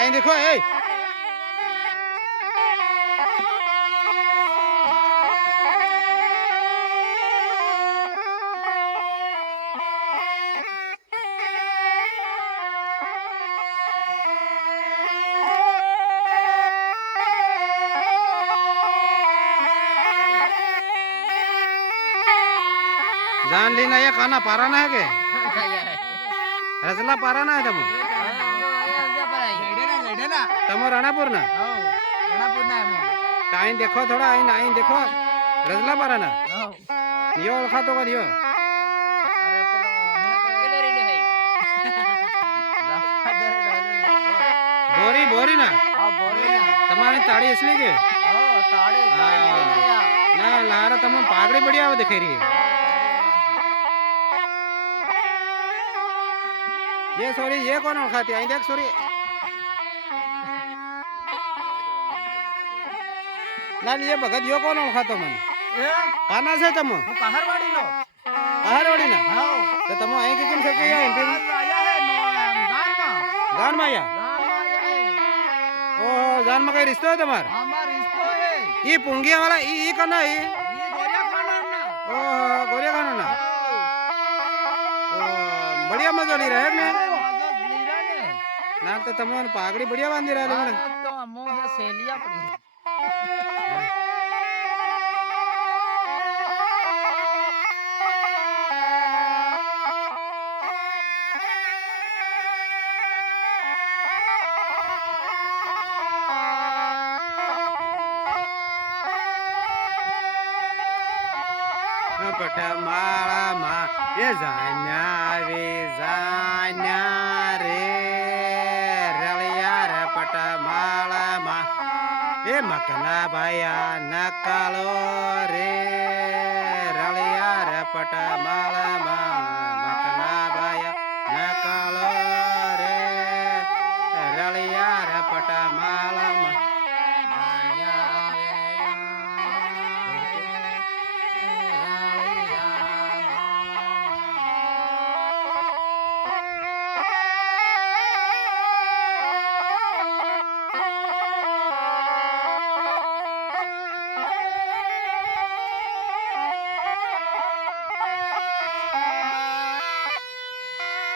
અહીં દેખો એ जान लीना ये खाना पाराना है के रसला पाराना है तमो राणापुर ना टाइम देखो थोड़ा आइन देखो रसला पाराना यो ओळखा तो का यो बोरी बोरी ना તમારી તાળી असली के ना लारा तम पागड़ी बढ़िया दिखे रही है ये सॉरी ये कौन ओळखाती आई देख सॉरी ना ये भगत यो कौन ओळखातो मन काना से तम कहारवाड़ी लो कहारवाड़ी ना तो तम आई के किन सके या एमपी आया है जान माया ओ जान में कई रिश्तो है तुम्हार हमार रिश्तो है ये पुंगिया वाला ये कौन है ये गोरिया खाना ना ओ गोरिया खाना ना ओ बढ़िया मजा ली रहा है ने ना तो तमोन पागड़ी बढ़िया बांधी रहा है तो अमो है सेलिया पड़ी पट माला मा ये जान्या रे रलिया रे पट माला मा ये मकना भाया नकालो रे रलिया रे पट माला मा